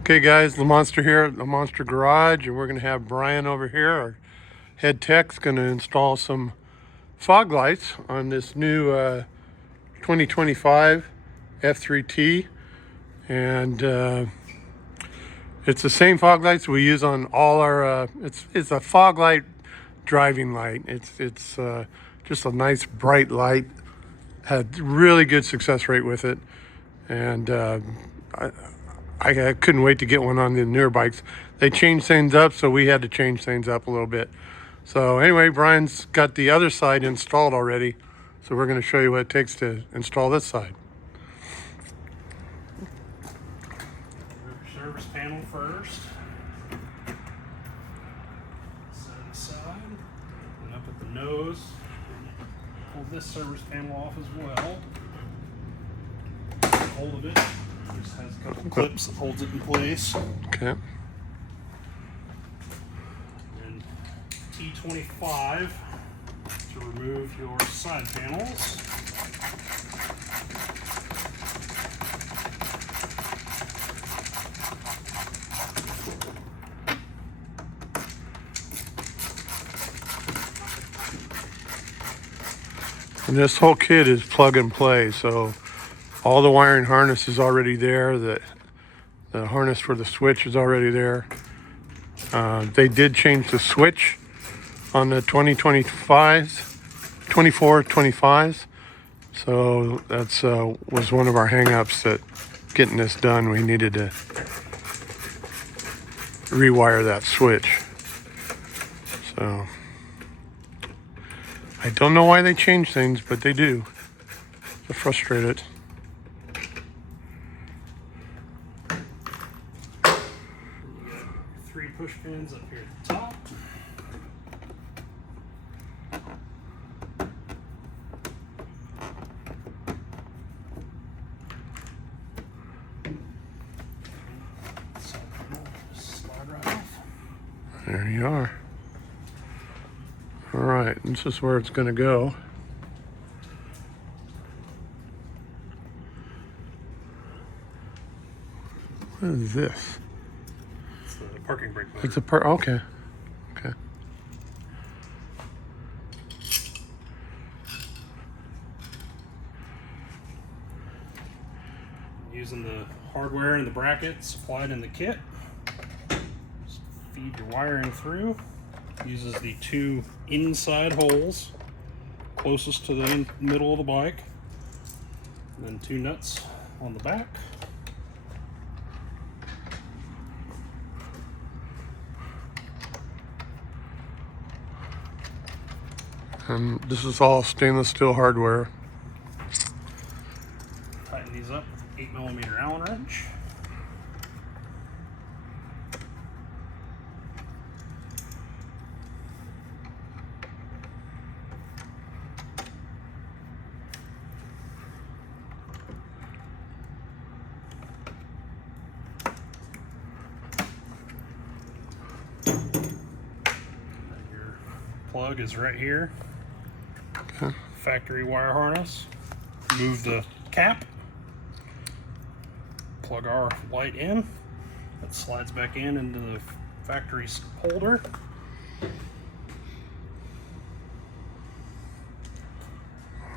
Okay guys, Lamonster here at Lamonster Garage, and we're going to have Brian over here, our head tech's going to install some fog lights on this new 2025 F3T. And it's the same fog lights we use on all our, it's a fog light driving light. It's just a nice bright light, had really good success rate with it. And I couldn't wait to get one on the newer bikes. They changed things up, so we had to change things up a little bit. So anyway, Brian's got the other side installed already, so we're going to show you what it takes to install this side. Service panel first. Set it aside. And up at the nose, pull this service panel off as well. Hold of it. Just has a couple clips that holds it in place. Okay. And T25 to remove your side panels. And this whole kit is plug and play, so all the wiring harness is already there. The harness for the switch is already there. They did change the switch on the 2025s, 24, 25s. So that's was one of our hang-ups, that getting this done, we needed to rewire that switch. So I don't know why they change things, but they do. They're frustrated. You got 3 push pins up here at the top. Slide right off. There you are. All right, this is where it's going to go. What is this? It's the parking brake motor. It's a okay. Okay. Using the hardware and the brackets supplied in the kit. Just feed your wiring through. Uses the 2 inside holes closest to the middle of the bike, and then 2 nuts on the back. And this is all stainless steel hardware. Tighten these up with 8mm Allen wrench. Your plug is right here. Okay. Factory wire harness. Move the cap. Plug our light in. That slides back into the factory holder.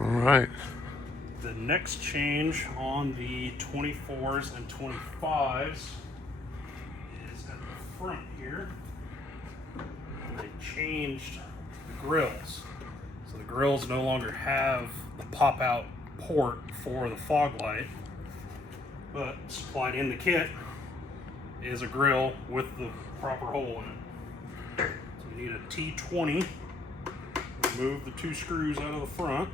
All right. The next change on the 24s and 25s is at the front here. They changed the grills. So the grills no longer have the pop-out port for the fog light, but supplied in the kit is a grill with the proper hole in it. So you need a T20. Remove the 2 screws out of the front.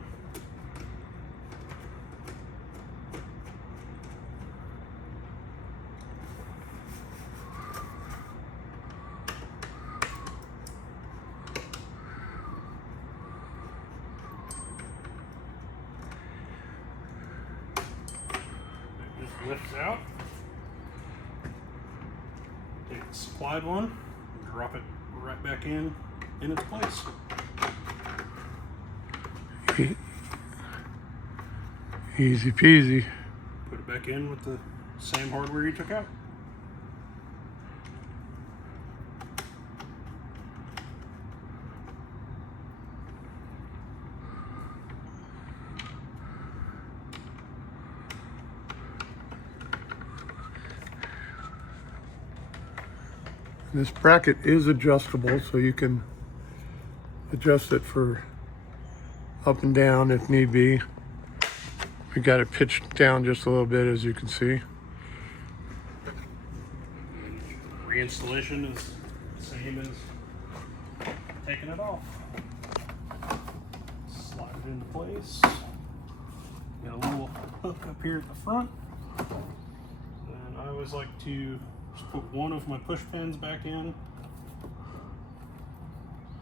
Lifts out. Take the supplied one and drop it right back in its place. Easy peasy. Put it back in with the same hardware you took out. This bracket is adjustable, so you can adjust it for up and down if need be. We got it pitched down just a little bit, as you can see. Reinstallation is the same as taking it off. Slide it into place. Got a little hook up here at the front. And I always like to just put one of my push pins back in.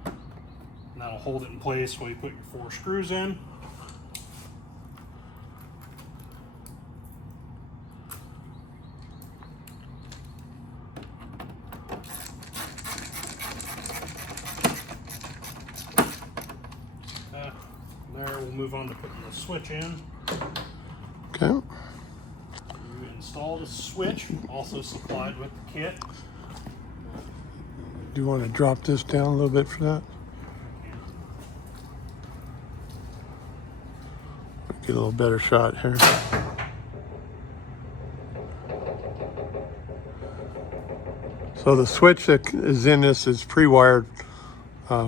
And that'll hold it in place while you put your 4 screws in. There, we'll move on to putting the switch in. Okay. You install the switch, also supplied with the kit. Do you want to drop this down a little bit for that? Get a little better shot here. So the switch that is in this is pre-wired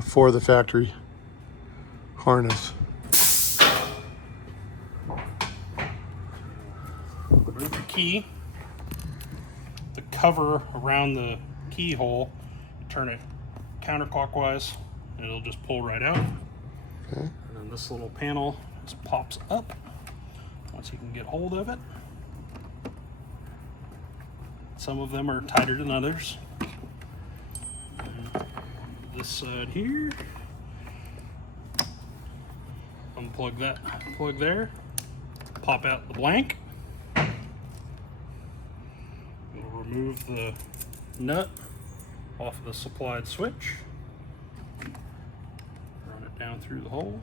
for the factory harness. Remove the key, the cover around the keyhole, turn it counterclockwise, and it'll just pull right out. Okay. And then this little panel just pops up once you can get hold of it. Some of them are tighter than others. And this side here, unplug that plug there, pop out the blank. We'll remove the nut off of the supplied switch, run it down through the hole,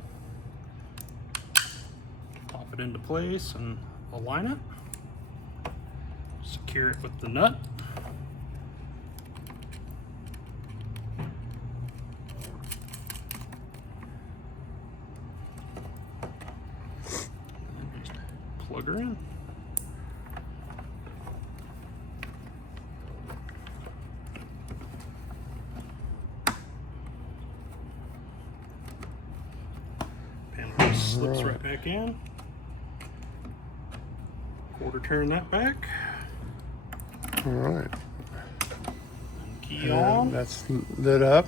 pop it into place and align it, secure it with the nut. Just plug her in. Panel just slips right back in. Quarter turn that back. All right. And key And on. that's lit up.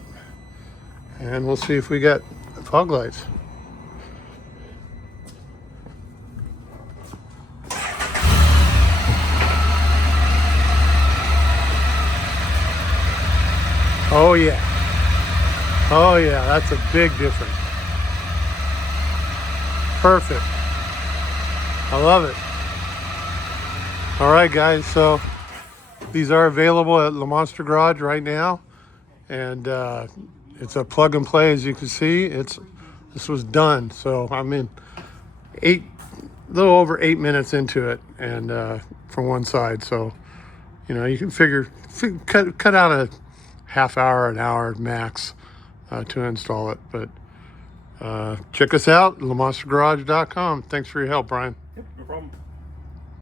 And we'll see if we got fog lights. Oh yeah. Oh yeah, that's a big difference. Perfect. I love it. All right, guys, so these are available at Lamonster Garage right now, and it's a plug and play. As you can see, this was done. So I'm in a little over 8 minutes into it, and from one side. So you can cut out a half hour, an hour max to install it. But check us out, lamonstergarage.com. Thanks for your help, Brian. Yep, no problem.